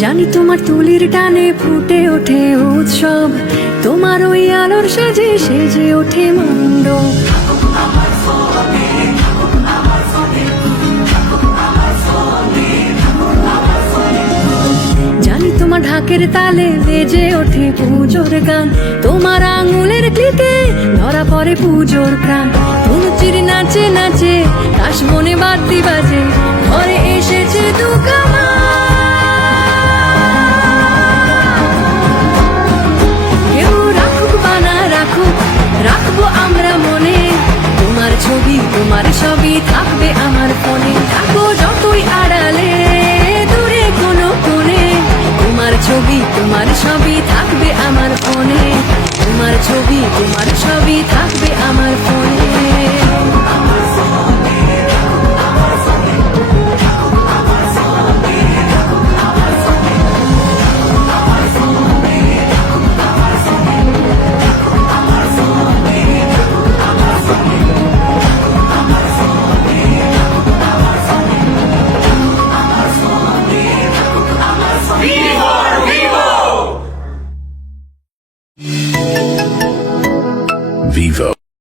জানি তোমার তুলির টানে ফুটে ওঠে উৎসব, তোমার ওই আলোর সাজে সেজে ওঠে মণ্ডপ। জানি তোমার ঢাকের তালে বেজে ওঠে পুজোর গান, তোমার আঙুলের ক্লিকে ধরা পড়ে পুজোর প্রাণ। ধুনুচির নাচে নাচে কাশ বনে বাদ্যি বাজে, ঘরে এসেছে দুর্গা মা।